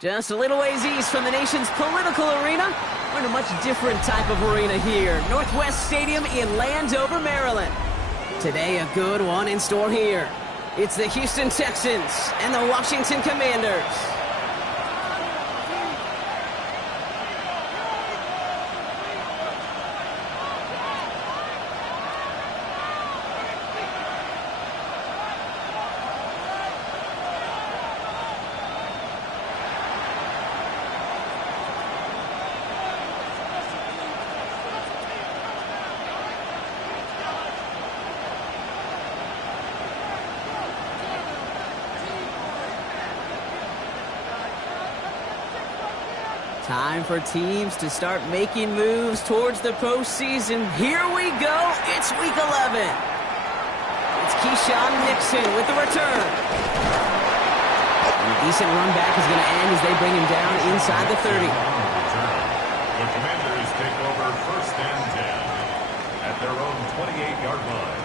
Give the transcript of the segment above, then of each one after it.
Just a little ways east from the nation's political arena, we're in a much different type of arena here. Northwest Stadium in Landover, Maryland. Today, a good one in store here. It's the Houston Texans and the Washington Commanders. Time for teams to start making moves towards the postseason. Here we go. It's Week 11. It's Keyshawn Nixon with the return. And a decent run back is going to end as they bring him down inside the 30. The Commanders take over 1st and 10 at their own 28-yard line.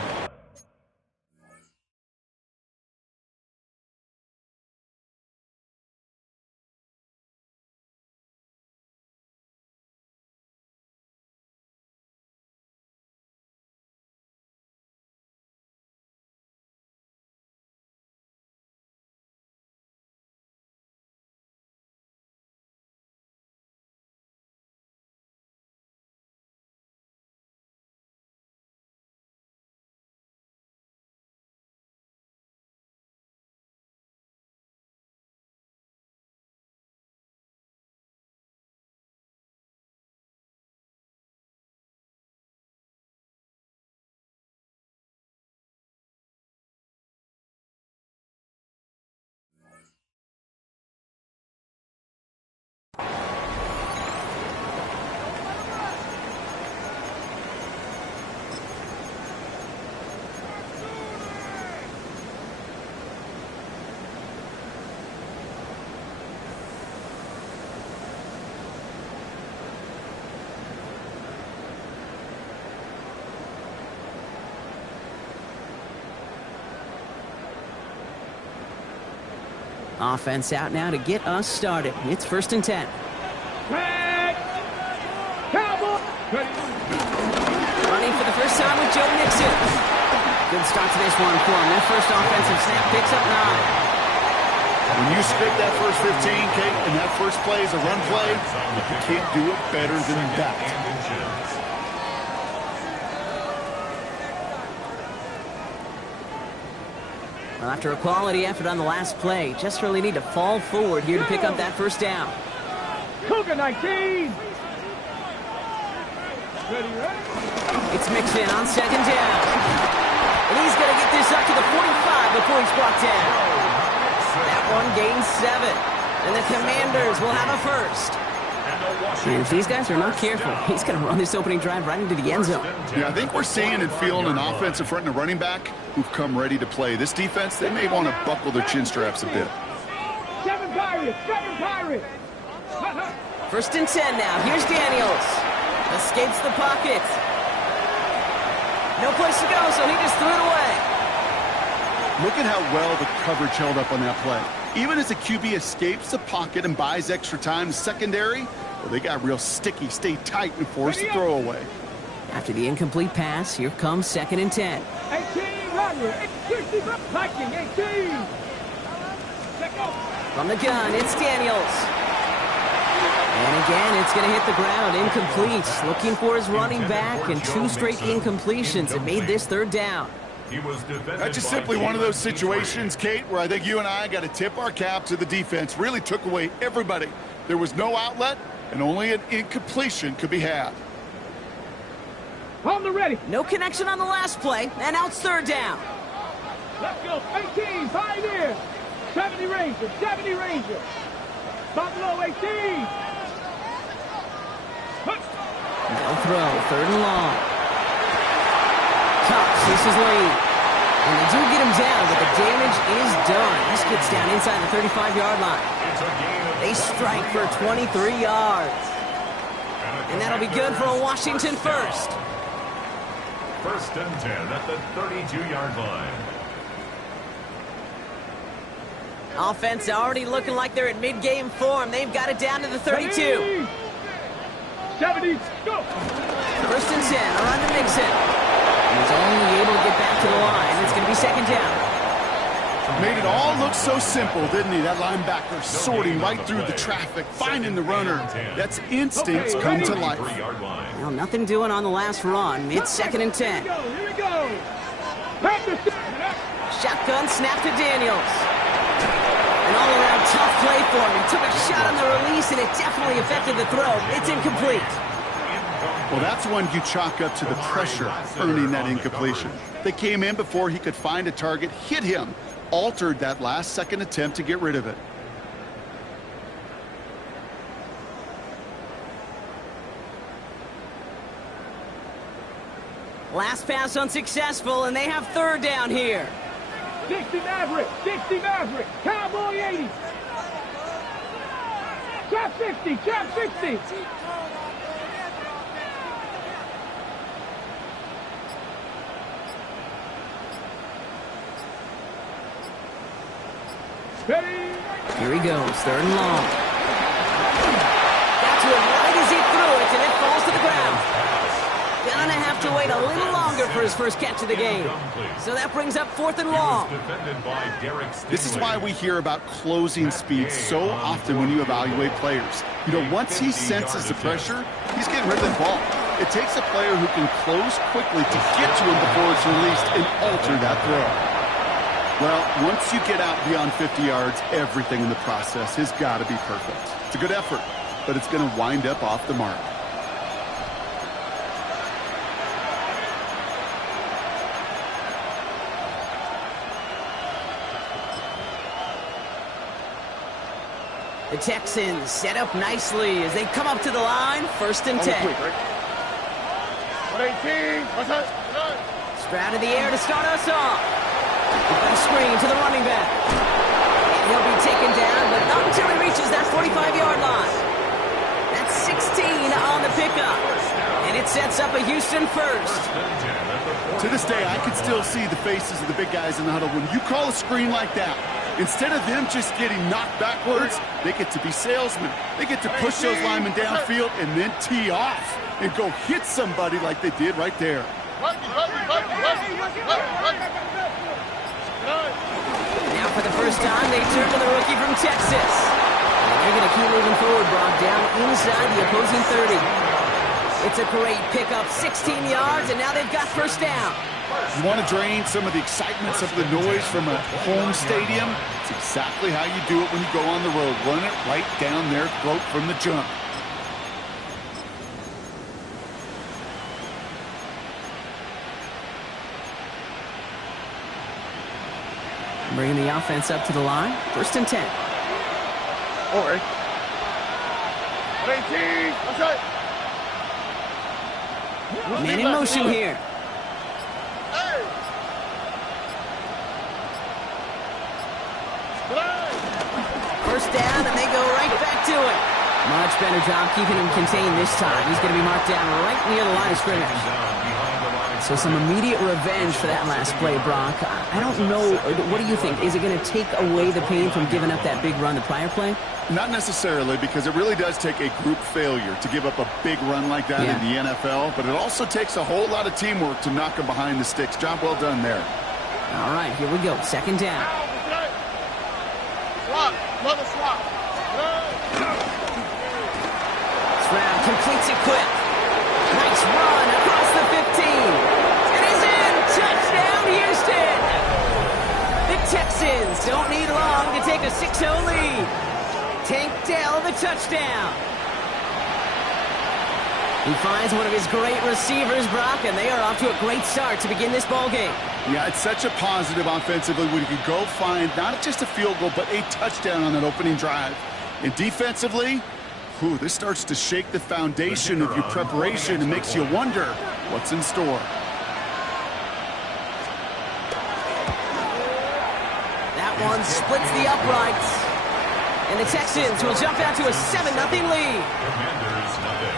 Offense out now to get us started. It's 1st and 10. Running for the first time with Joe Nixon. Good start to this one for him. Their first offensive snap picks up 9. When you script that first 15, Kate, and that first play is a run play, you can't do it better than that. Well, after a quality effort on the last play, just really need to fall forward here to pick up that first down. Cougar 19! It's Mixon on 2nd down. And he's going to get this up to the 45 before he's brought down. That one gains 7. And the Commanders will have a first. And if these guys are not careful, he's going to run this opening drive right into the end zone. Yeah, I think we're seeing and feeling an offensive front and a running back who've come ready to play. This defense, they may want to buckle their chin straps a bit. 7 Pirates! 7 Pirates! 1st and 10 now. Here's Daniels. Escapes the pocket. No place to go, so he just threw it away. Look at how well the coverage held up on that play. Even as the QB escapes the pocket and buys extra time, the secondary, well, they got real sticky, stay tight, and force the throw away. After the incomplete pass, here comes 2nd and 10. 18, Rodney! 60, Viking, 18! From the gun, it's Daniels. And again, it's going to hit the ground, incomplete. Looking for his running back, and 2 straight incompletions that made this 3rd down. That's just simply one of those situations, Kate, where I think you and I got to tip our cap to the defense. Really took away everybody. There was no outlet, and only an incompletion could be had. On the ready. No connection on the last play, and now it's 3rd down. Let's go. 18, Pioneers. 70 Rangers, 70 Rangers. Buffalo 18. No throw, 3rd and long. Cups, this is lead. And they do get him down, but the damage is done. This gets down inside the 35-yard line. They strike for 23 yards. And that'll be good for a Washington first. 1st and 10 at the 32-yard line. Offense already looking like they're in mid-game form. They've got it down to the 32. 70, go! First and 10, around to Mixon. He's only able to get back to the line. It's going to be second down. Made it all look so simple, didn't he? That linebacker sorting right through the traffic, finding the runner. That's instincts come to life. Well, nothing doing on the last run. It's second and 10. Here we go. Shotgun snap to Daniels. An all-around tough play for him. He took a shot on the release, and it definitely affected the throw. It's incomplete. Well, that's one you chalk up to the pressure, earning that incompletion. They came in before he could find a target, hit him, altered that last-second attempt to get rid of it. Last pass unsuccessful, and they have third down here. 60 Maverick, 60 Maverick, Cowboy 80. Trap 60, trap 60. Ready? Here he goes, third and long. Got to him right as he threw it, and it falls to the ground. Gonna have to wait a little longer for his first catch of the game. So that brings up fourth and long. This is why we hear about closing speed so often when you evaluate players. You know, once he senses the pressure, he's getting rid of the ball. It takes a player who can close quickly to get to him before it's released and alter that throw. Well, once you get out beyond 50 yards, everything in the process has got to be perfect. It's a good effort, but it's going to wind up off the mark. The Texans set up nicely as they come up to the line, first and 10. 118, what's up? Stroud in the air to start us off. We've got a screen to the running back. And he'll be taken down, but not until he reaches that 45-yard line. That's 16 on the pickup. And it sets up a Houston first. To this day, I can still see the faces of the big guys in the huddle. When you call a screen like that, instead of them just getting knocked backwards, they get to be salesmen. They get to push those linemen downfield and then tee off and go hit somebody like they did right there. Now for the first time, they turn to the rookie from Texas. And they're going to keep moving forward, Brock, down inside the opposing 30. It's a great pickup, 16 yards, and now they've got first down. You want to drain some of the excitement, some of the noise from a home stadium? It's exactly how you do it when you go on the road. Run it right down their throat from the jump. Bringing the offense up to the line, first and 10. All right. 118, what's up? Man in motion here. First down, and they go right back to it. Much better job keeping him contained this time. He's going to be marked down right near the line of scrimmage. So some immediate revenge for that last play, Brock. I don't know. What do you think? Is it going to take away the pain from giving up that big run the prior play? Not necessarily, because it really does take a group failure to give up a big run like that in the NFL, but it also takes a whole lot of teamwork to knock them behind the sticks. Job well done there. All right, here we go. Second down. Swap, another swap. Stroud completes it quick. Nice run across the 15. It is in. Touchdown, Houston. The Texans don't need long to take a 6-0 lead. Tank Dell the touchdown. He finds one of his great receivers, Brock, and they are off to a great start to begin this ball game. Yeah, it's such a positive offensively when you can go find not just a field goal, but a touchdown on that opening drive. And defensively, this starts to shake the foundation of your preparation and makes you wonder what's in store. That one splits the uprights. And the Texans will jump out to a 7-0 lead. Commanders, nothing.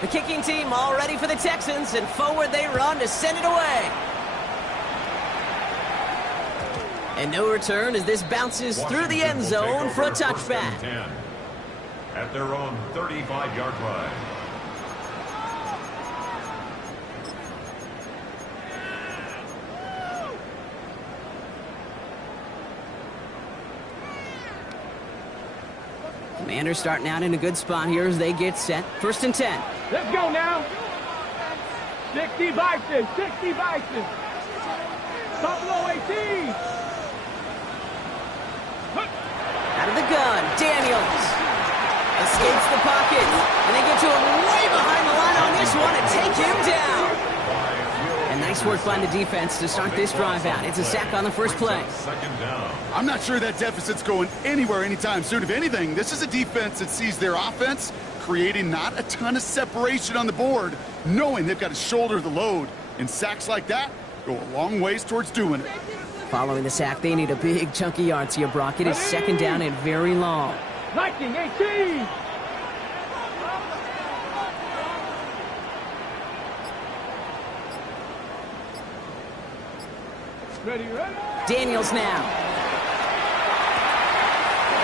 The kicking team all ready for the Texans, and forward they run to send it away. And no return as this bounces through the end zone for a touchback. At their own 35-yard line. Commanders starting out in a good spot here as they get set. 1st and 10. Let's go now. 60 Bison, 60 Bison. Top low 18. Out of the gun, Daniels escapes the pocket, and they get to him way behind the line on this one and take him down. And nice work by the defense to start this drive out. It's a sack on the first play. I'm not sure that deficit's going anywhere anytime soon. If anything, this is a defense that sees their offense creating not a ton of separation on the board, knowing they've got to shoulder the load. And sacks like that go a long ways towards doing it. Following the sack, they need a big chunky yards here, Brock. It is 2nd down and very long. Lightning 18. Ready. Daniels now.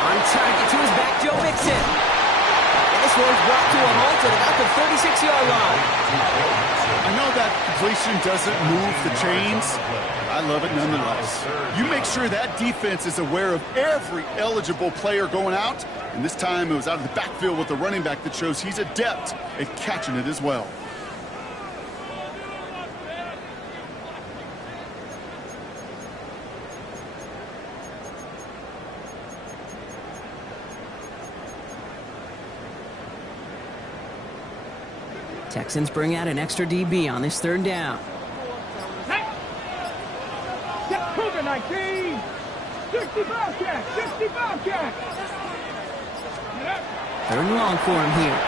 On target to his back, Joe Mixon. And this one's brought to a halt at about the 36-yard line. I know that completion doesn't move the chains. I love it nonetheless. You make sure that defense is aware of every eligible player going out. And this time it was out of the backfield with the running back that shows he's adept at catching it as well. Texans bring out an extra DB on this 3rd down. Cougar 19. 60 Bobcat, 60 Bobcat. 3rd and long for him here.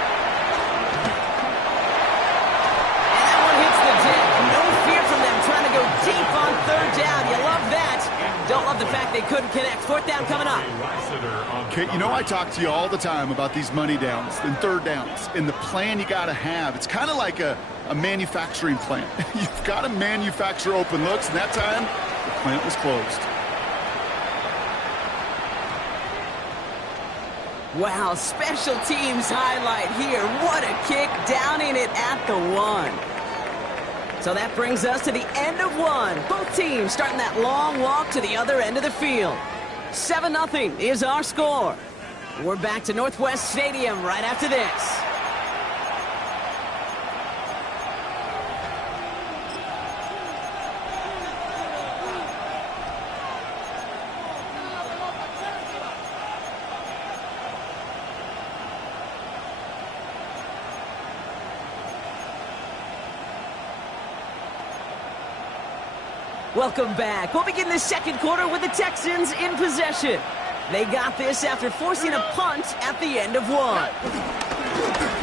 And that one hits the deck. No fear from them trying to go deep on 3rd down. You love that. Don't love the fact they couldn't connect. 4th down coming up. Okay, you know I talk to you all the time about these money downs and 3rd downs and the plan you got to have. It's kind of like a manufacturing plant. You've got to manufacture open looks, and that time the plant was closed. Wow, special teams highlight here. What a kick down in it at the 1. So that brings us to the end of 1. Both teams starting that long walk to the other end of the field. 7-0 is our score. We're back to Northwest Stadium right after this. Welcome back. We'll begin the 2nd quarter with the Texans in possession. They got this after forcing a punt at the end of 1.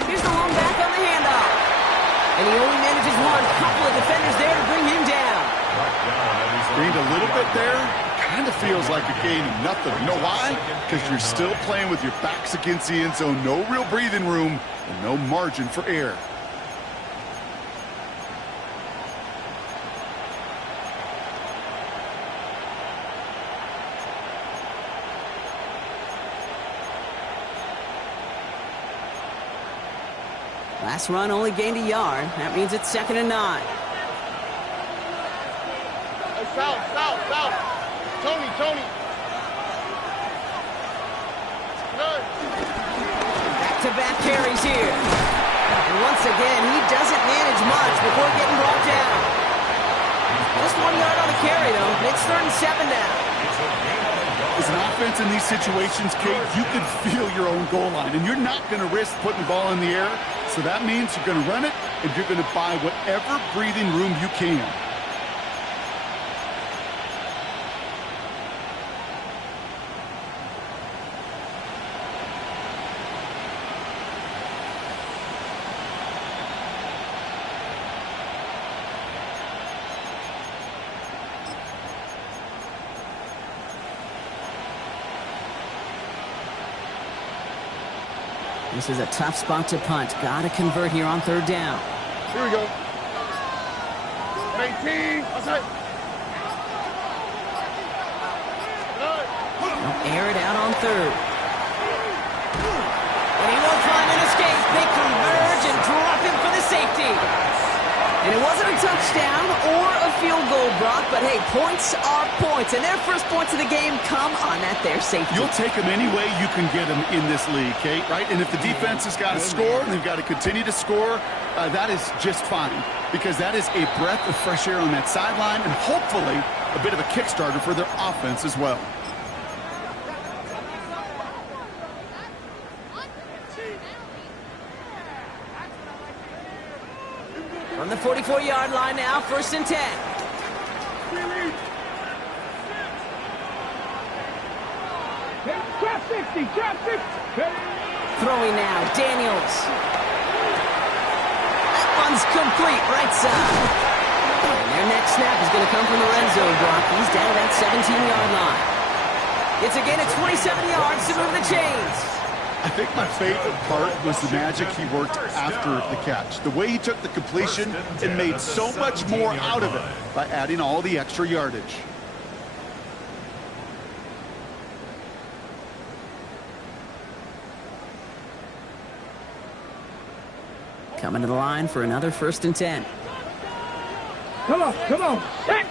Here's the long back on the handoff. And he only manages one. Couple of defenders there to bring him down. Gained a little bit there. Kind of feels like a gain of nothing. You know why? Because you're still playing with your backs against the end zone. No real breathing room and no margin for error. Last run only gained a yard. That means it's 2nd and 9. Hey, South. Tony. Back-to-back carries here. And once again, he doesn't manage much before getting brought down. Just 1 yard on the carry, though. It's 3rd and 7 now. As an offense in these situations, Kate, you can feel your own goal line, and you're not going to risk putting the ball in the air. So that means you're going to run it, and you're going to buy whatever breathing room you can. This is a tough spot to punt. Got to convert here on third down. Here we go. 18. Outside. They'll air it out on third. And he won't climb and escape. They converge and drop him for the safety. And it wasn't a touchdown or a field goal, Brock, but hey, points are points. And their first points of the game come on that there safety. You'll take them any way you can get them in this league, Kate, right? And if the defense has got to score and they've got to continue to score, that is just fine. Because that is a breath of fresh air on that sideline and hopefully a bit of a kickstarter for their offense as well. On the 44-yard line now, 1st and 10. Trap 60, trap 60. Throwing now, Daniels. That one's complete, right side. And their next snap is going to come from the red zone, Brock. He's down to that 17-yard line. It's a gain of 27 yards to move the chains. I think my favorite part was the magic he worked after the catch. The way he took the completion and made so much more out of it by adding all the extra yardage. Coming to the line for another 1st and 10. Come on, come on. Hey.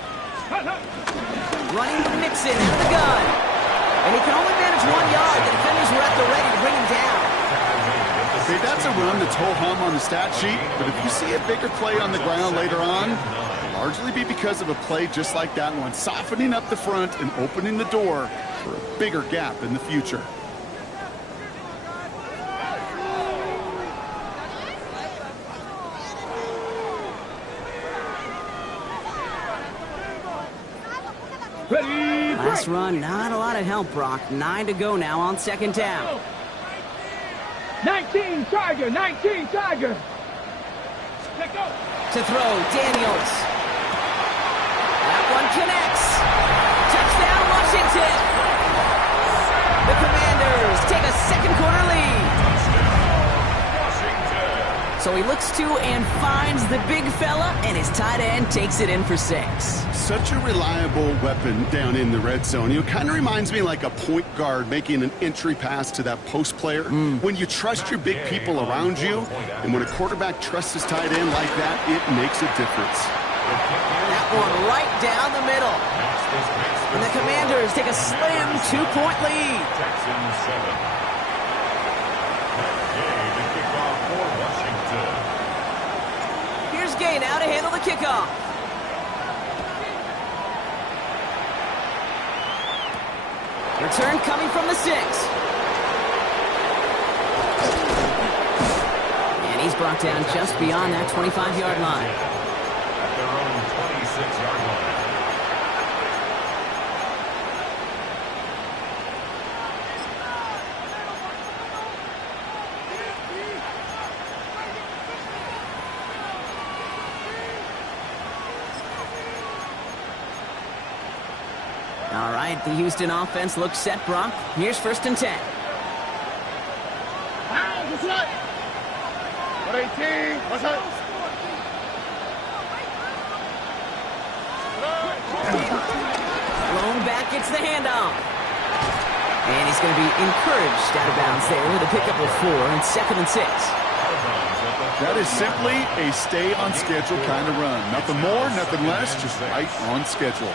Running Mixon out of the gun. And he can only manage 1 yard. The defenders were at the ready to bring him down. See, that's a run that's ho-hum on the stat sheet, but if you see a bigger play on the ground later on, it'll largely be because of a play just like that one, softening up the front and opening the door for a bigger gap in the future. Ready, Last run, not a lot of help, Brock. 9 to go now on 2nd down. 19 Tiger, 19 Tiger. Let go. To throw, Daniels. That one connects. Touchdown, Washington. The Commanders take a 2nd quarter lead. So he looks to and finds the big fella, and his tight end takes it in for 6. Such a reliable weapon down in the red zone. It kind of reminds me like a point guard making an entry pass to that post player. When you trust your big people around you, and when a quarterback trusts his tight end like that, it makes a difference. That one right down the middle. And the Commanders take a slim 2-point lead. Texans 7. The kickoff for Washington. Here's Gay now to handle the kickoff. Return coming from the 6. And he's brought down just beyond that 25-yard line. At their own 26-yard line. All right, the Houston offense looks set, Brock. Here's 1st and 10. What's up? 18. What's up? Blown back, gets the handoff. And he's going to be encouraged out of bounds there with a pickup of 4 and 2nd and 6. That is simply a stay on schedule kind of run. Nothing more, nothing less, just right on schedule.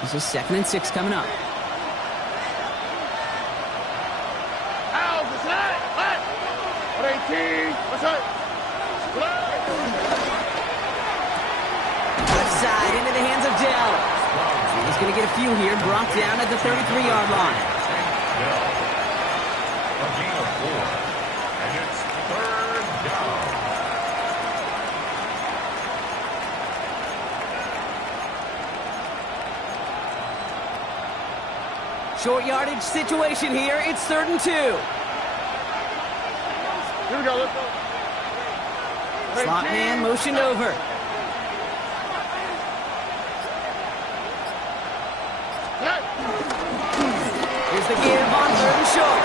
This is 2nd and 6 coming up. What's up? 18. What's up? Left side into the hands of Dell. He's going to get a few here, brought down at the 33-yard line. A gain of 4. And it's 3rd down. Short yardage situation here. It's 3rd and 2. Here we go. Let's go. Slot man motioned over. the give on 3rd and short.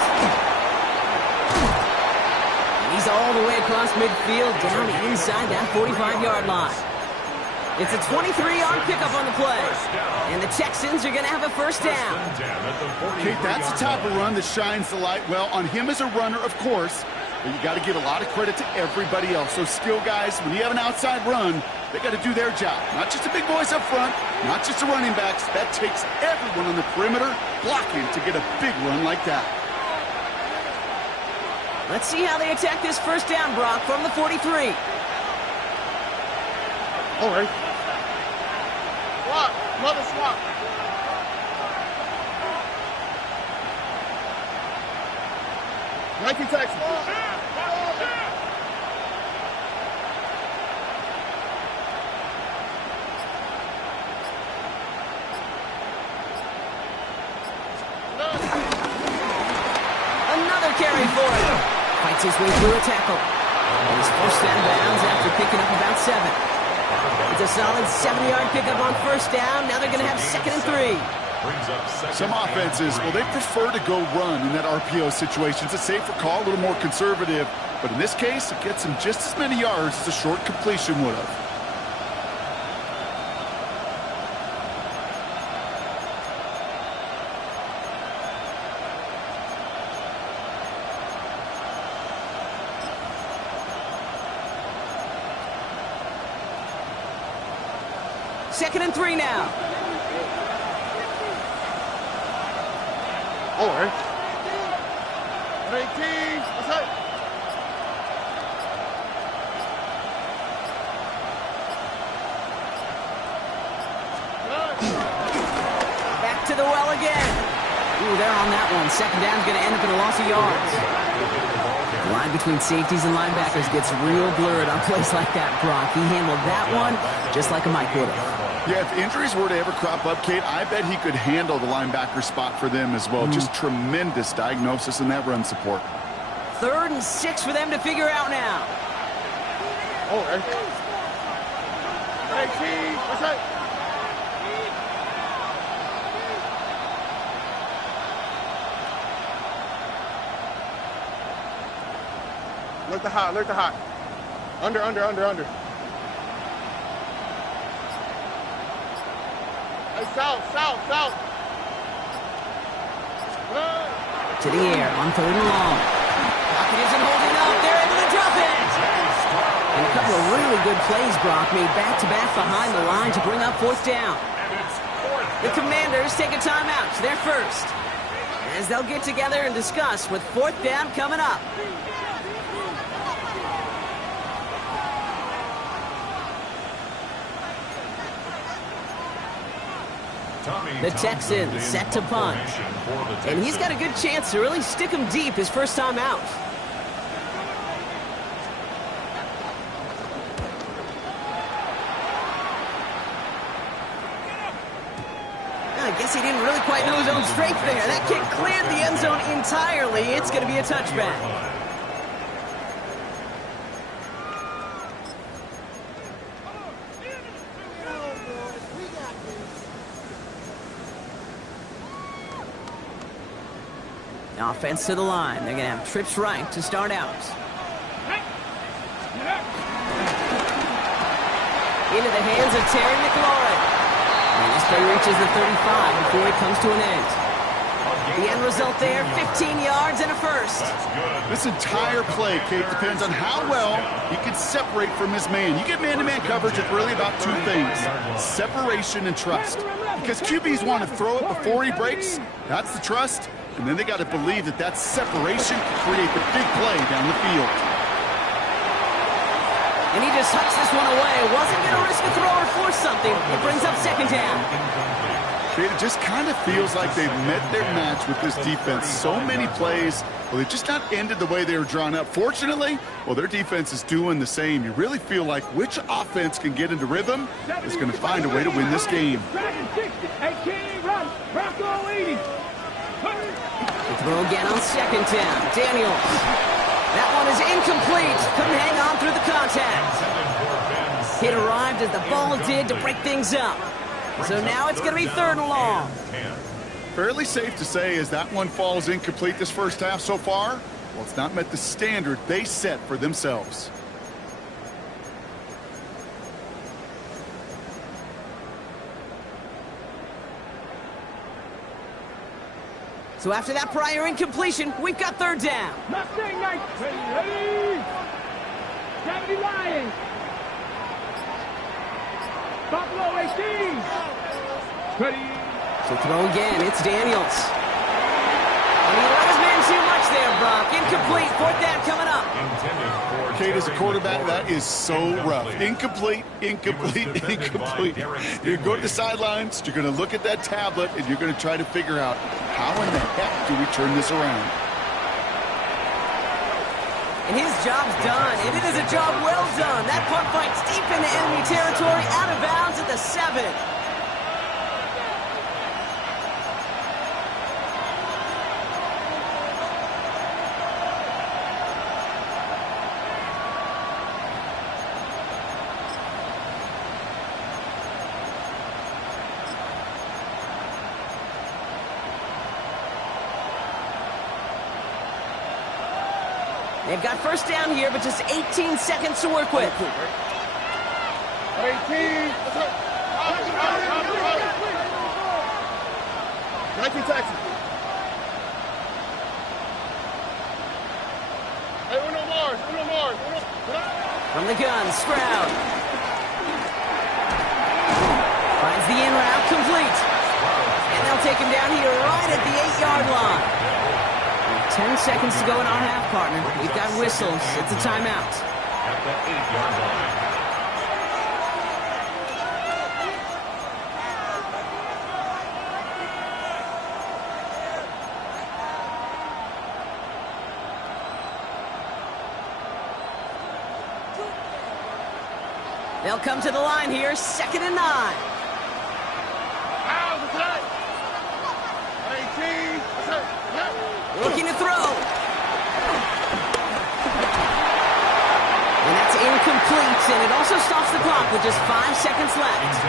And he's all the way across midfield, down inside that 45-yard line. It's a 23-yard pickup on the play. And the Texans are going to have a first down. Okay, that's the type of run that shines the light well on him as a runner, of course. But you got to give a lot of credit to everybody else. So skill guys, when you have an outside run, they got to do their job. Not just the big boys up front, not just the running backs. That takes everyone on the perimeter blocking to get a big run like that. Let's see how they attack this first down, Brock, from the 43. All right. Swap. Another swap. Nike Texas. Another carry for him. Fights his way through a tackle. And he's forced out of bounds after picking up about 7. It's a solid 70-yard pickup on first down. Now they're going to have 2nd and 3. Some offenses, well, they prefer to go run in that RPO situation. It's a safer call, a little more conservative. But in this case, it gets him just as many yards as a short completion would have. Second and 3 now. All right. 18. What's that? Back to the well again. Ooh, they're on that one. Second down's going to end up in a loss of yards. The line between safeties and linebackers gets real blurred on plays like that, Brock. He handled that one just like a Mike would have. Yeah, if injuries were to ever crop up, Kate, I bet he could handle the linebacker spot for them as well. Just tremendous diagnosis in that run support. 3rd and 6 for them to figure out now. All right. 18. What's that? Look the hot. Look the hot. Under. Hey, south. To the air on 3rd and long. Pocket isn't holding up. They're able to drop it. And a couple of really good plays, Brock, made back-to-back behind the line to bring up 4th down. The Commanders take a timeout. It's their first. As they'll get together and discuss with 4th down coming up. The Texans set to punt. And he's got a good chance to really stick him deep his first time out. I guess he didn't really quite know his own strength there. That kick cleared the end zone entirely. It's going to be a touchback. Offense to the line. They're going to have trips right to start out. Into the hands of Terry McLaurin. And this play reaches the 35 before it comes to an end. The end result there, 15 yards and a first. This entire play, Kate, depends on how well he can separate from his man. You get man-to-man coverage, it's really about 2 things: separation and trust. Because QBs want to throw it before he breaks. That's the trust. And then they got to believe that that separation can create the big play down the field. And he just hucks this one away. Wasn't going to risk a throw or force something. It brings up 2nd down. It just kind of feels like they've met their match with this defense. So many plays, well, they've just not ended the way they were drawn up. Fortunately, well, their defense is doing the same. You really feel like which offense can get into rhythm is going to find a way to win this game. The throw again on 2nd down. Daniels. That one is incomplete. Couldn't hang on through the contact. Hit arrived as the ball did to break things up. So now it's going to be 3rd and long. Fairly safe to say as that one falls incomplete this first half so far, well, it's not met the standard they set for themselves. So after that prior incompletion, we've got third down. Mustang Knights, ready? Gravity Lions. Buffalo 18. Ready. So throw again, it's Daniels. And he let his man too much there, Brock. Incomplete, fourth down coming up. Kate, as a quarterback, that is so rough. Incomplete, incomplete, incomplete. You're going to the sidelines, you're going to look at that tablet, and you're going to try to figure out how in the heck do we turn this around. And his job's done, and it is a job well done. That punt fights deep into enemy territory, out of bounds at the 7. They've got first down here, but just 18 seconds to work with. 18. 19 taxi. Hey, Uno Mars. From the gun, Stroud. Finds the in route, complete. And they'll take him down here right at the 8-yard line. 10 seconds to go in our half, partner. We've got whistles. It's a timeout. At the 8-yard line. They'll come to the line here, 2nd and 9. 18. Looking to throw. And that's incomplete, and it also stops the clock with just 5 seconds left.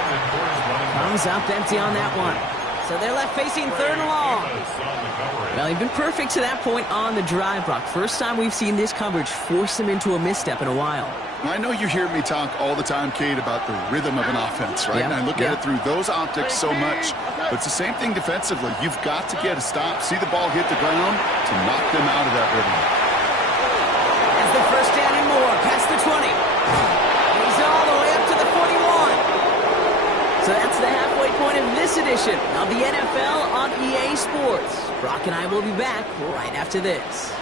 Comes up empty on that one. So they're left facing 3rd and long. Well, he's been perfect to that point on the drive, Brock. First time we've seen this coverage force him into a misstep in a while. I know you hear me talk all the time, Kate, about the rhythm of an offense, right? Yeah, And I look at it through those optics so much. But it's the same thing defensively. You've got to get a stop, see the ball hit the ground to knock them out of that rhythm. As the first down and more, past the 20. He's all the way up to the 41. So that's the halfway point of this edition of the NFL on EA Sports. Brock and I will be back right after this.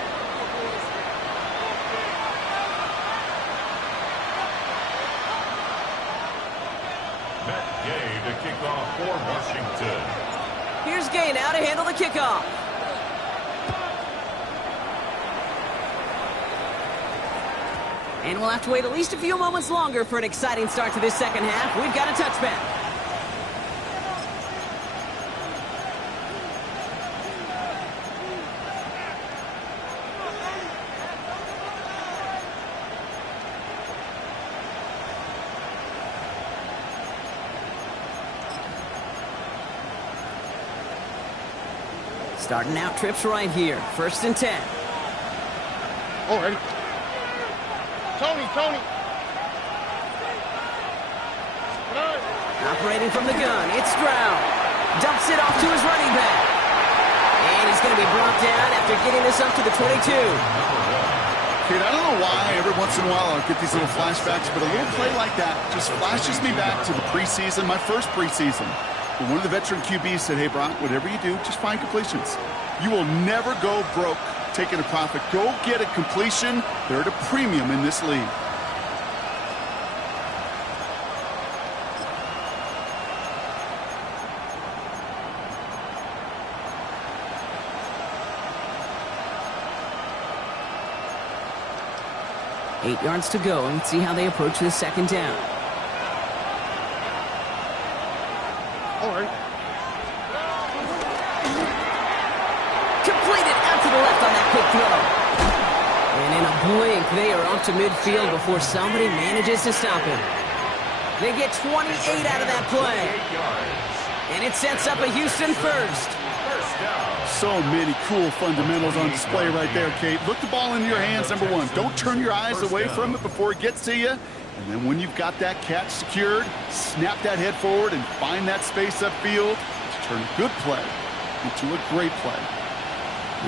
To kick off for Washington. Here's Gay now to handle the kickoff. And we'll have to wait at least a few moments longer for an exciting start to this second half. We've got a touchback. Starting out trips right here. 1st and 10. Already. Tony. Operating from the gun, it's Stroud. Dumps it off to his running back. And he's going to be brought down after getting this up to the 22. Kate, I don't know why every once in a while I'll get these little flashbacks, but a little play like that just flashes me back to the preseason, my first preseason. When one of the veteran QBs said, hey, Brock, whatever you do, just find completions. You will never go broke taking a profit. Go get a completion. They're at a premium in this league. Eight yards to go, and let's see how they approach this second down. Already. Completed out to the left on that quick throw. And in a blink, they are up to midfield before somebody manages to stop him. They get 28 out of that play. And it sets up a Houston first. down. So many cool fundamentals on display right there, Kate. Look the ball into your hands, number one. Don't turn your eyes away from it before it gets to you. And then when you've got that catch secured, snap that head forward and find that space upfield to turn a good play into a great play.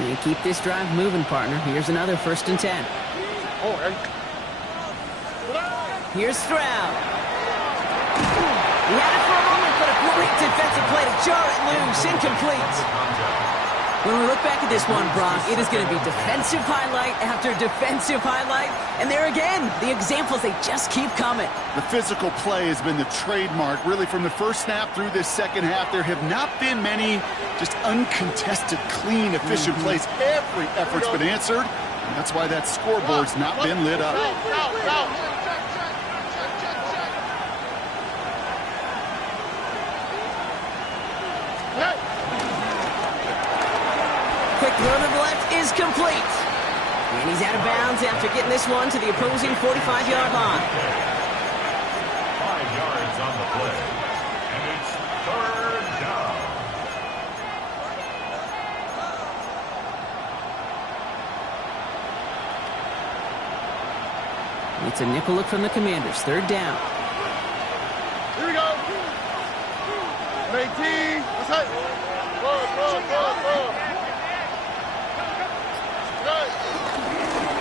You keep this drive moving, partner. Here's another 1st and 10. Oh, hey. Here's Stroud. He had it for a moment, but a great defensive play to jar it loose. Incomplete. When we look back at this one, Brock, it is going to be defensive highlight after defensive highlight. And there again, the examples, they just keep coming. The physical play has been the trademark, really, from the first snap through this second half. There have not been many just uncontested, clean, efficient plays. Every effort's been answered, and that's why that scoreboard's not been lit up. Quick throw to the left is complete. And he's out of bounds after getting this one to the opposing 45-yard line. 5 yards on the play. And it's 3rd down. It's a nickel look from the Commanders. 3rd down. Here we go. 18. What's that?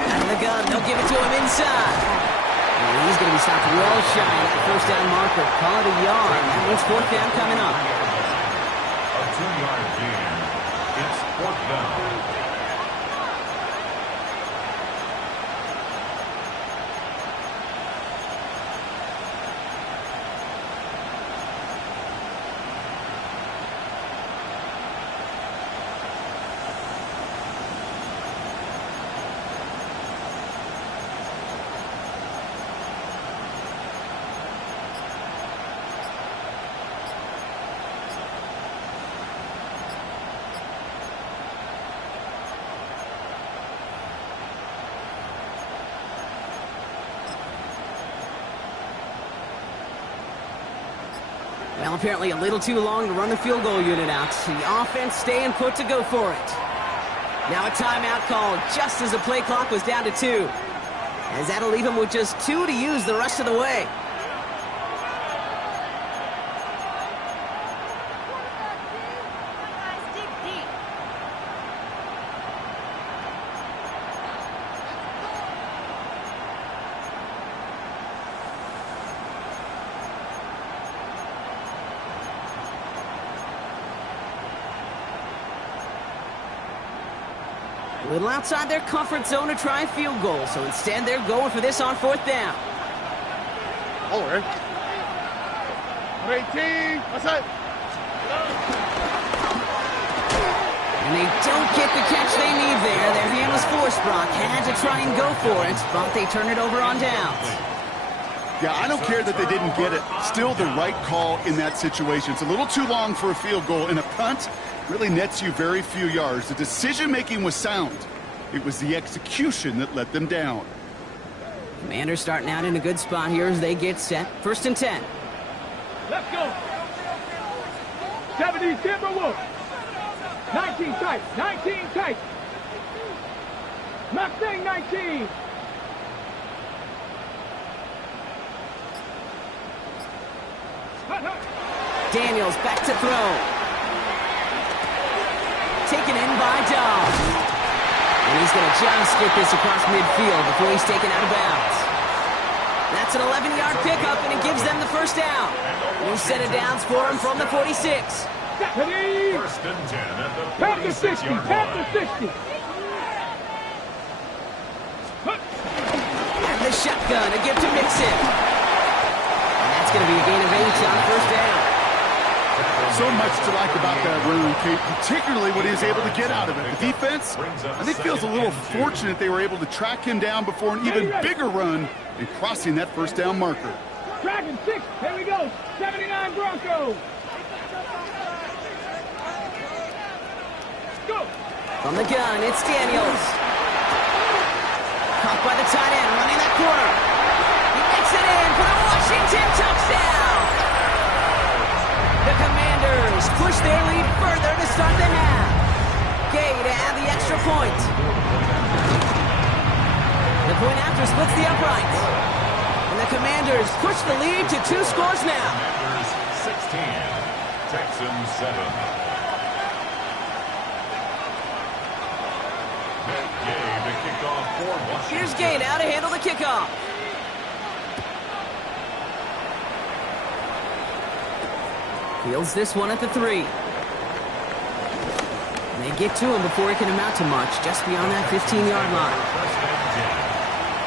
Out of the gun, they'll give it to him inside. And he's going to be stopped well shy at the 1st down marker. Call it a yard. That means 4th down coming up. A 2-yard gain. It's 4th down. Well, apparently a little too long to run the field goal unit out. The offense staying put to go for it. Now a timeout called just as the play clock was down to 2. As that'll leave him with just 2 to use the rest of the way. A little outside their comfort zone to try a field goal, so instead they're going for this on 4th down. Oh, hey. 18. What's that? And they don't get the catch they need there. Their hand was forced, Brock. Had to try and go for it, but they turn it over on downs. Yeah, I don't care that they didn't get it. Still the right call in that situation. It's a little too long for a field goal, and a punt really nets you very few yards. The decision-making was sound. It was the execution that let them down. Commanders starting out in a good spot here as they get set. 1st and 10. Let's go. 70 Timberwolves. 19 tight. 19 tight. Mustang 19. Daniels back to throw. Taken in by Dobbs. And he's going to just get this across midfield before he's taken out of bounds. That's an 11-yard pickup, and it gives them the 1st down. New set of downs for him from the 46. 1st and 10 at the 46-yard line. And the shotgun, a gift to Mixon. And that's going to be a gain of 8 on 1st down. So much to like about that run, Kate, particularly what he was able to get out of it. The defense, I think, feels a little fortunate they were able to track him down before an even bigger run and crossing that 1st down marker. Dragon 6, here we go. 79 Broncos. Go. From the gun, it's Daniels. Caught by the tight end, running that corner. He makes it in for the Washington touchdown. The Commanders push their lead further to start the half. to add the extra point. The point after splits the uprights. And the Commanders push the lead to 2 scores now. Commanders 16, Texans 7. Gay to kick off for Washington. Here's Gay now to handle the kickoff. Fields this one at the 3. They get to him before he can amount to much, just beyond that 15-yard line. First and 10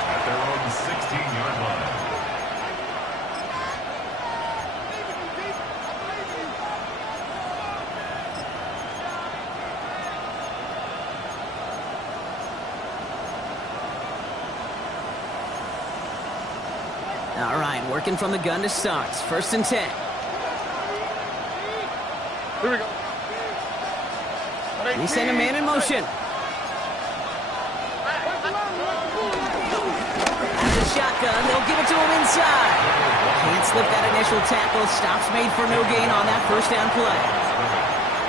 at their own 16-yard line. All right, working from the gun to start. First and 10. Here we go. They send a man in motion. After shotgun, they'll give it to him inside. Can't slip that initial tackle. Stops made for no gain on that first down play.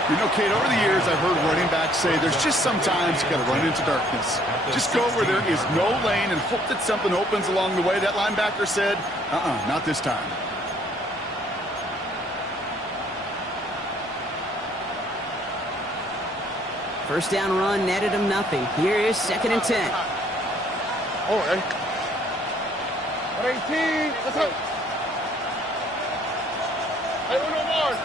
You know, Kate, over the years, I've heard running backs say there's just sometimes you got to run into darkness. Just go where there is no lane and hope that something opens along the way. That linebacker said, not this time. First down run netted him nothing. Here is second and 10. Oh, hey. 18. Let's go. Hey, uno Mars.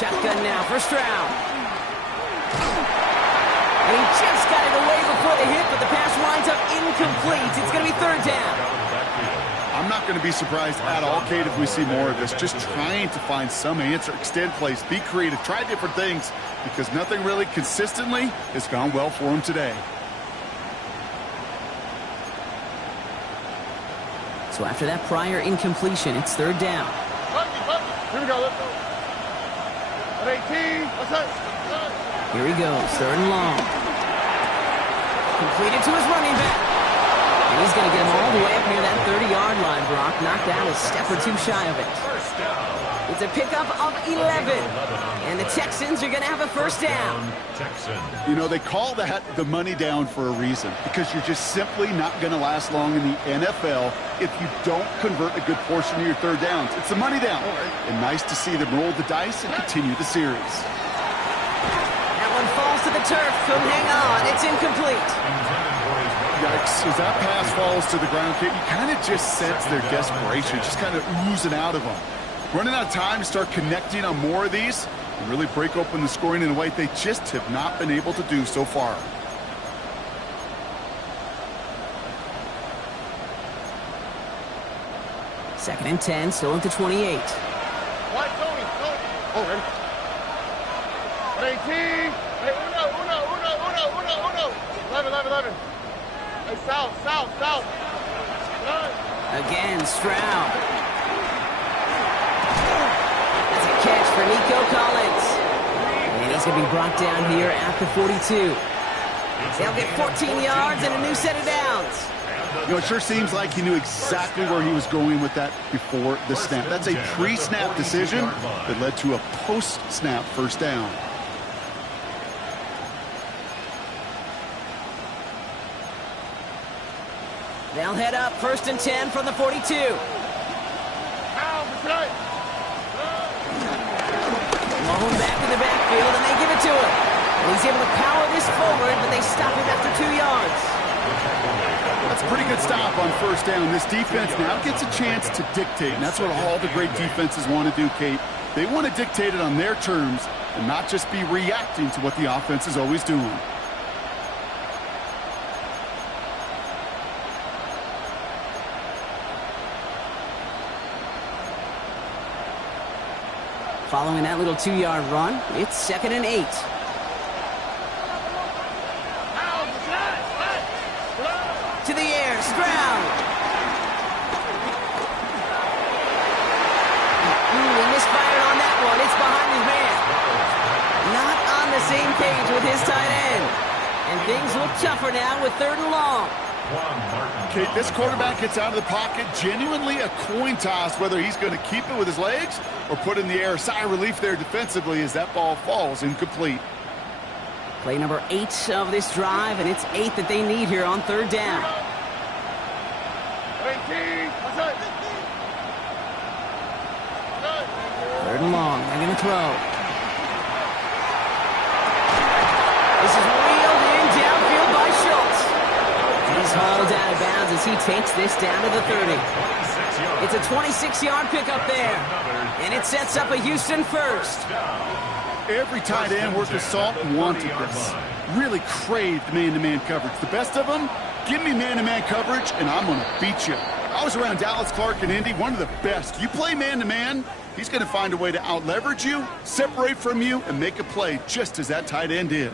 Shotgun now, first round. And he just got it away before the hit, but the pass winds up incomplete. It's going to be third down. I'm not going to be surprised at all, Kate, if we see more of this. Just trying to find some answer, extend plays, be creative, try different things, because nothing really consistently has gone well for him today. So after that prior incompletion, it's third down. Here we go. Let's go. 18. Let's go. Here he goes, third and long. Completed to his running back. And he's going to get him all the way up near that 30-yard line, Brock. Knocked down a step or two shy of it. It's a pickup of 11. And the Texans are going to have a first down. You know, they call that the money down for a reason, because you're just simply not going to last long in the NFL if you don't convert a good portion of your third downs. It's the money down. And nice to see them roll the dice and continue the series. That one falls to the turf. Couldn't hang on. It's incomplete. Yikes. As that pass falls to the ground, Kate, you kind of just sense their desperation, just kind of oozing out of them. Running out of time to start connecting on more of these and really break open the scoring in a way they just have not been able to do so far. Second and 10, still at the 28. White, Tony. Oh, ready? 18. Hey, uno. 11. Hey, south. Again, Stroud. That's a catch for Nico Collins. And he's going to be brought down here at the 42. They'll get 14 yards and a new set of downs. You know, it sure seems like he knew exactly where he was going with that before the snap. That's a pre-snap decision that led to a post-snap first down. They'll head up first and 10 from the 42. Malone back in the backfield, and they give it to him. And he's able to power this forward, but they stop him after 2 yards. That's a pretty good stop on first down. This defense now gets a chance to dictate, and that's what all the great defenses want to do, Kate. They want to dictate it on their terms and not just be reacting to what the offense is always doing. Following that little 2-yard run, it's second and 8. To the air, Stroud. He misfired on that one. It's behind his man. Not on the same page with his tight end. And things look tougher now with third and long. Okay, this quarterback gets out of the pocket, genuinely a coin toss whether he's going to keep it with his legs or put it in the air. Sigh of relief there defensively as that ball falls incomplete. Play number 8 of this drive, and it's 8 that they need here on third down. 18. What's that? Third and long. They're going to throw. This is reeled in downfield by Schultz. He's hauled out of bounds as he takes this down to the 30. It's a 26-yard pickup there, and it sets up a Houston first. Every tight end worth his salt wanted this. Really craved man-to-man coverage. The best of them, give me man-to-man coverage, and I'm going to beat you. I was around Dallas Clark and Indy, one of the best. You play man-to-man, he's going to find a way to out-leverage you, separate from you, and make a play just as that tight end did.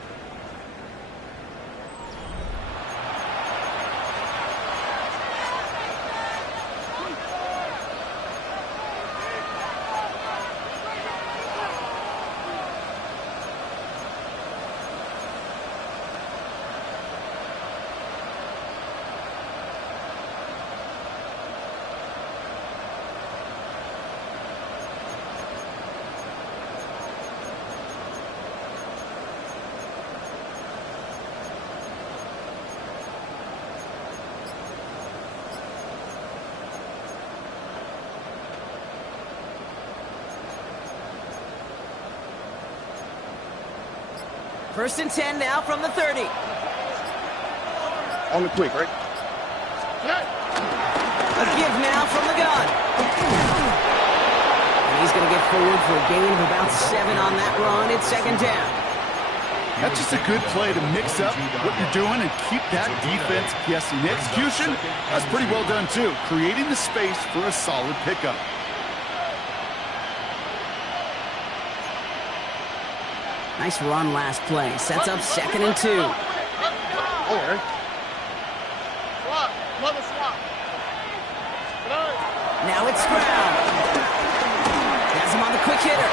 First and 10 now from the 30. On the quick, right? A give now from the gun. And he's going to get forward for a gain of about 7 on that run. It's second down. That's just a good play to mix up what you're doing and keep that defense guessing. The execution, that's pretty well done too. Creating the space for a solid pickup. Nice run last play. Sets up second and 2. Okay. Swap. Mother swap. Now it's Stroud. Has him on the quick hitter.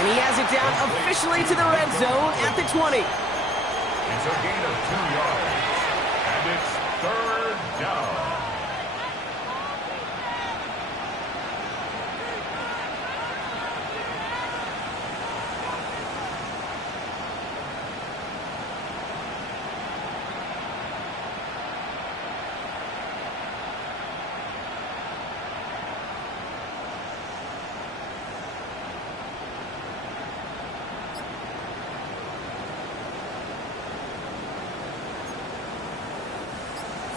And he has it down officially to the red zone at the 20. It's a gain of 2 yards. And it's third down.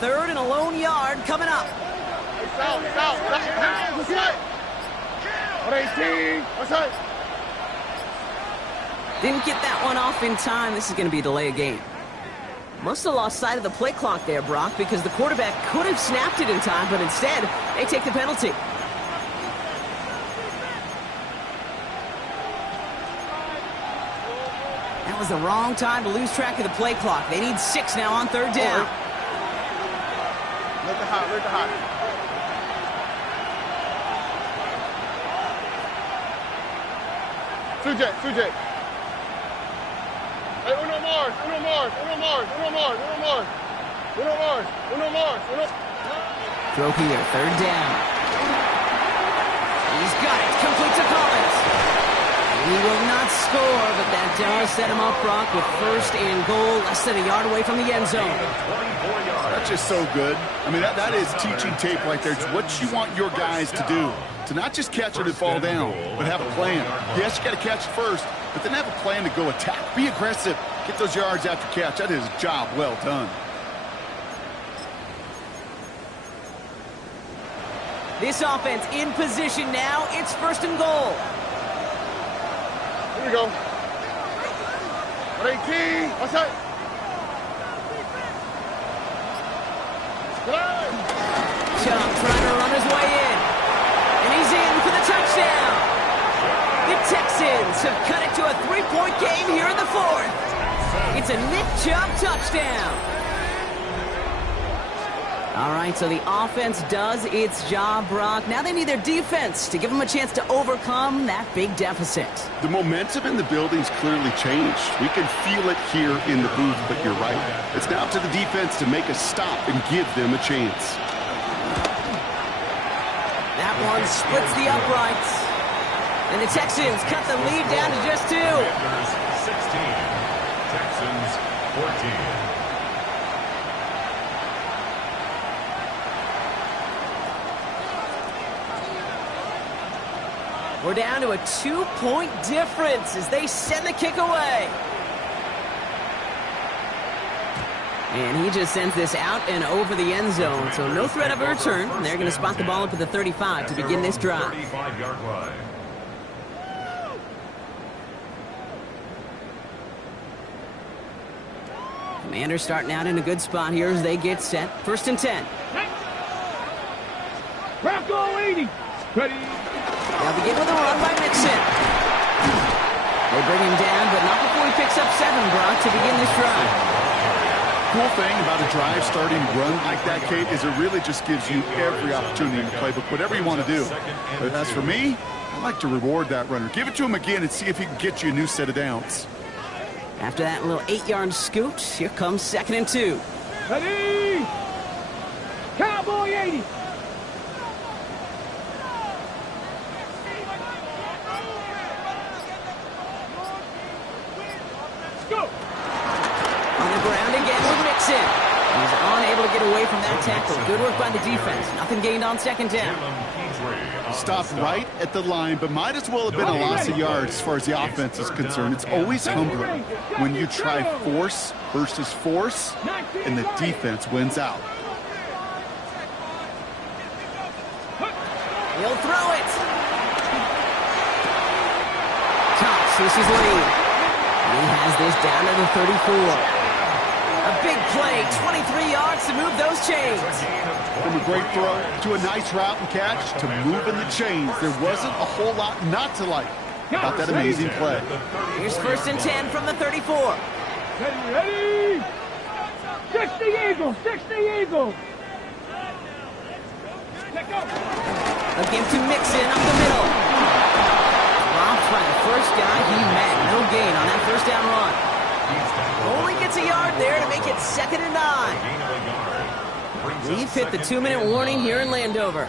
Third and a lone yard coming up. South. What's that? 18. What's that? Didn't get that one off in time. This is going to be a delay of game. Must have lost sight of the play clock there, Brock, because the quarterback could have snapped it in time, but instead, they take the penalty. That was the wrong time to lose track of the play clock. They need 6 now on third down. Let the hot. Sujay. Hey, uno Mars. Throw here, third down. He's got it, complete to Collins. He will not score, but that does set him up, Brock, with first and goal, less than a yard away from the end zone. That's just so good. I mean, that is teaching tape right there. It's what you want your guys to do. To not just catch it and fall down, but have a plan. Yes, you got to catch it first, but then have a plan to go attack. Be aggressive. Get those yards after catch. That is a job well done. This offense in position now. It's first and goal. Here we go. 18. What's that? Chubb trying to run his way in. And he's in for the touchdown. The Texans have cut it to a 3-point game here in the fourth. It's a Nick Chubb touchdown. All right, so the offense does its job, Brock. Now they need their defense to give them a chance to overcome that big deficit. The momentum in the building's clearly changed. We can feel it here in the booth, but you're right. It's now up to the defense to make a stop and give them a chance. That one splits the uprights. And the Texans cut the lead down to just 2. Commanders 16, Texans 14. We're down to a 2-point difference as they send the kick away. And he just sends this out and over the end zone, so no threat of a return. They're going to spot the ball up at the 35 to begin this drive. 35-yard line. Commanders starting out in a good spot here as they get set. 1st and 10. Bronco 80. Ready. They'll begin with a run by Mixon. They bring him down, but not before he picks up 7, Brock, to begin this drive. Cool thing about a drive starting run like that, Kate, is it really just gives you every opportunity in the playbook, whatever you want to do. But as for me, I like to reward that runner. Give it to him again and see if he can get you a new set of downs. After that little 8-yard scoot, here comes 2nd and 2. Ready. Cowboy 80. Go. On the ground again with Mixon. He's unable to get away from that tackle. Good work by the defense. Nothing gained on 2nd down. Stopped right at the line, but might as well have been a loss of yards as far as the offense is concerned. It's always humbling when you try force versus force, and the defense wins out. He'll throw it. Tops this is lead. He has this down to the 34. A big play, 23 yards to move those chains. From a great throw to a nice route and catch to moving the chains, there wasn't a whole lot not to like about that amazing play. Here's 1st and 10 from the 34. Ready. 60 Eagles. 60 Eagles. Again to Mixon up the middle. Dropped by the first guy he met. No gain on that 1st down run. Only gets a yard there to make it 2nd and 9. We've hit the 2-minute warning here in Landover.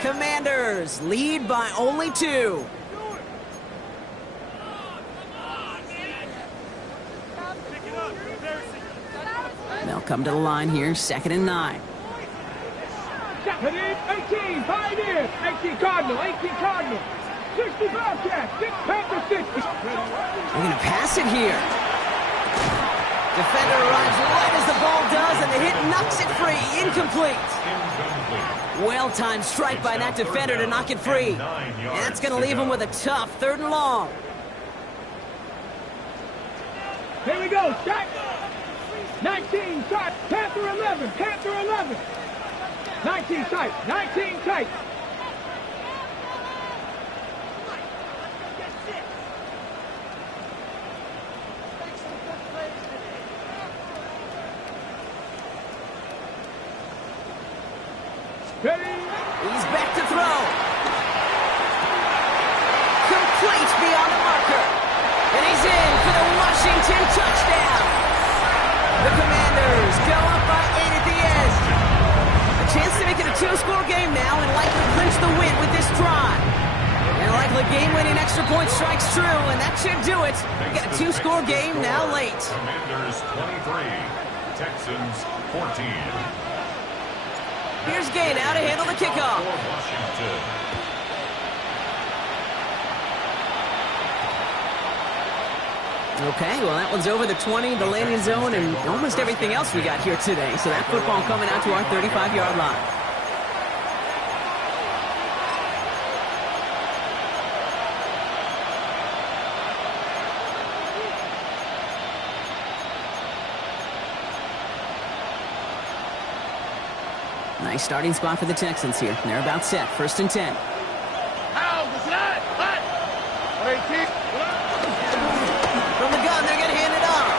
Commanders lead by only 2. They'll come to the line here, 2nd and 9. 18, Pioneer. 18 Cardinal. 18 Cardinal. 60 Bobcats. 6 Panther 60. They're going to pass it here. Defender arrives right as the ball does, and the hit knocks it free. Incomplete. Well-timed strike by that defender to knock it free. And that's going to leave him with a tough 3rd and long. Here we go. Shot. 19 shot. Panther 11. Panther 11. 19 tight. 19 tight. Ready? He's back to throw. Complete beyond the marker. And he's in for the Washington touchdown. The Commanders go up by 8 at the end. A chance to make it a 2-score game now and likely clinch the win with this drive. And likely game-winning extra point strikes true, and that should do it. We got a 2-score game now late. Commanders 23, Texans 14. Here's Gay now to handle the kickoff. Washington. Okay, well, that one's over the 20, the landing zone, and almost everything else we got here today. So that football coming out to our 35-yard line. Nice starting spot for the Texans here. They're about set. 1st and 10. From the gun, they're going to hand it off.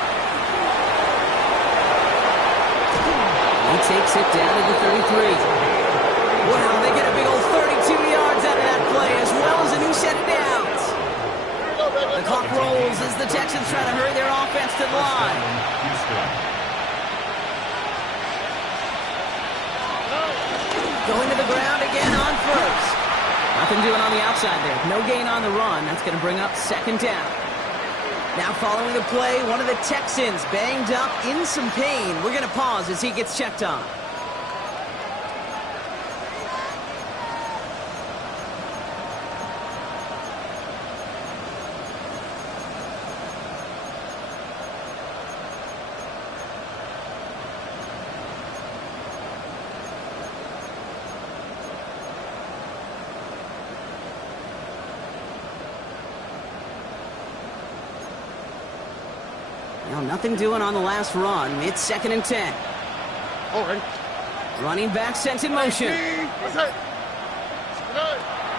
takes it down to the 33. Wow, they get a big old 32 yards out of that play, as well as a new set of downs. The clock rolls as the Texans try to hurry their offense to the line. Going to the ground again on first. Nothing doing on the outside there. No gain on the run. That's going to bring up second down. Now following the play, one of the Texans banged up in some pain. We're going to pause as he gets checked on. Well, nothing doing on the last run. It's 2nd and 10. All right. Running back sent in motion.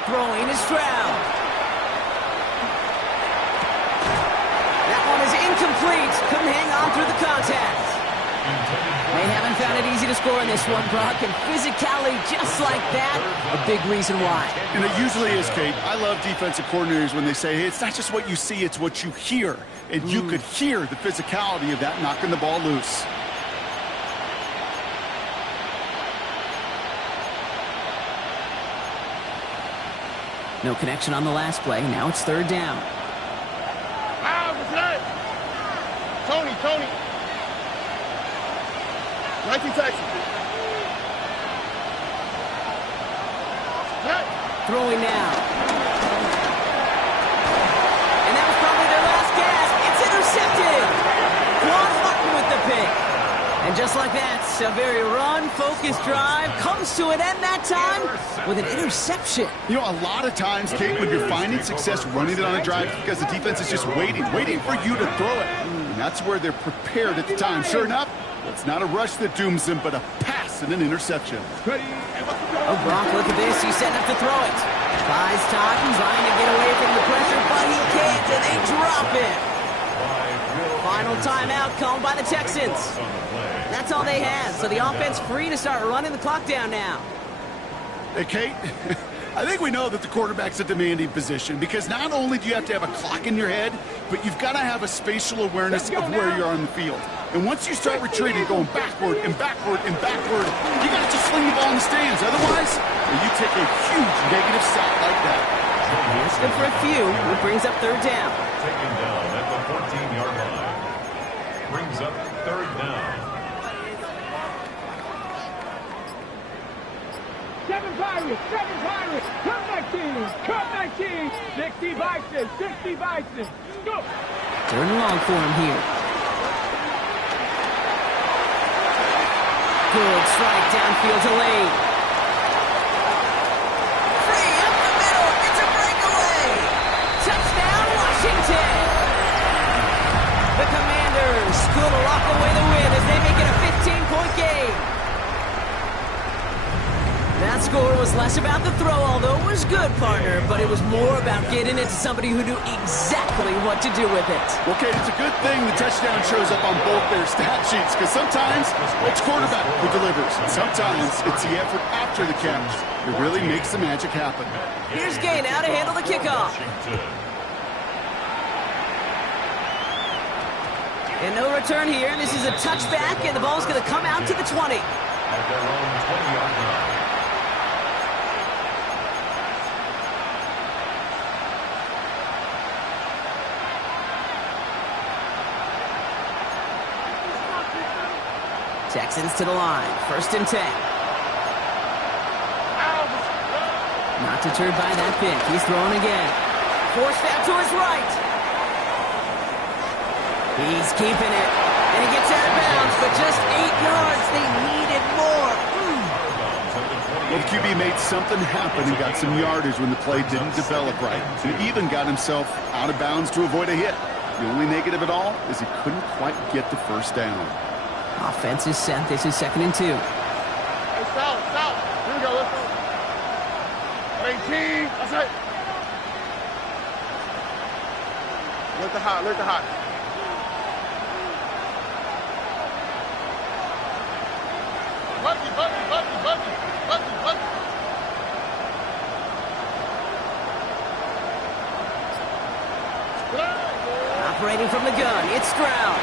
Throwing is Stroud. That one is incomplete. Couldn't hang on through the contact. They haven't found it easy to score in this one, Brock, and physicality just like that, a big reason why. And it usually is, Kate. I love defensive coordinators when they say, hey, it's not just what you see, it's what you hear. And you could hear the physicality of that knocking the ball loose. No connection on the last play. Now it's 3rd down. Tony. 19 Texas. Throwing now. And that was probably their last gasp. It's intercepted. Quan Martin with the pick. And just like that, a very run-focused drive comes to an end that time with an interception. You know, a lot of times, Kate, when you're finding success running it on a drive because the defense is just waiting for you to throw it. And that's where they're prepared at the time. Sure enough, it's not a rush that dooms them, but a pass and an interception. Oh, Brock, look at this. He's setting up to throw it. Buys time, trying to get away from the pressure, but he can't, and they drop it. Final timeout called by the Texans. That's all they had, so the offense free to start running the clock down now. Hey, Kate, I think we know that the quarterback's a demanding position because not only do you have to have a clock in your head, but you've got to have a spatial awareness of where you are on the field. And once you start retreating, going backward and backward and backward, you got to just sling the ball in the stands. Otherwise, you take a huge negative sack like that. That's good for a few. It brings up 3rd down. Taken down at the 14-yard line. Brings up 3rd down. 7 Pirates, come 19, 60 Bison, go! 3rd and long for him here. Good strike downfield to Lane. Free up the middle, it's a breakaway! Touchdown, Washington! The Commanders could lock away the win as they make it a 15-point game. That score was less about the throw, although it was good, partner, but it was more about getting it to somebody who knew exactly what to do with it. Okay, it's a good thing the touchdown shows up on both their stat sheets, because sometimes it's quarterback who delivers, and sometimes it's the effort after the catch that really makes the magic happen. Here's Gay now to handle the kickoff. And no return here. This is a touchback, and the ball's going to come out to the 20. At their own 20-yard line. Texans to the line. 1st and 10. Not deterred by that pick. He's throwing again. Forced out to his right. He's keeping it. And he gets out of bounds, but just 8 yards. They needed more. Well, the QB made something happen and got some yardage when the play didn't develop right. He even got himself out of bounds to avoid a hit. The only negative at all is he couldn't quite get the 1st down. Offense is set. This is 2nd and 2. Hey, South. Here we go. Let's go. 18. That's it. Let the hot. Operating from the gun, it's Stroud.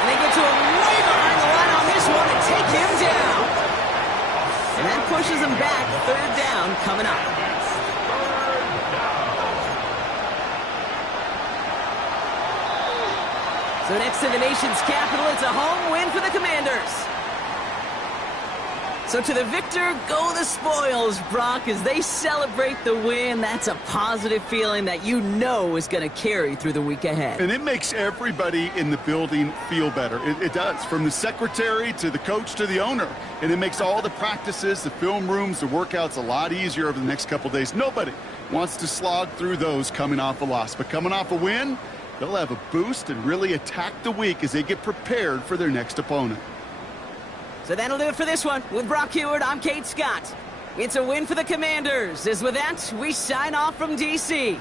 And they get to him way behind the line on this one and take him down. And that pushes him back. Third down coming up. So next to the nation's capital, it's a home win for the Commanders. So to the victor go the spoils, Brock, as they celebrate the win. That's a positive feeling that you know is going to carry through the week ahead. And it makes everybody in the building feel better. It does, from the secretary to the coach to the owner. And it makes all the practices, the film rooms, the workouts a lot easier over the next couple days. Nobody wants to slog through those coming off a loss. But coming off a win, they'll have a boost and really attack the week as they get prepared for their next opponent. So that'll do it for this one. With Brock Heward, I'm Kate Scott. It's a win for the Commanders. As with that, we sign off from D.C.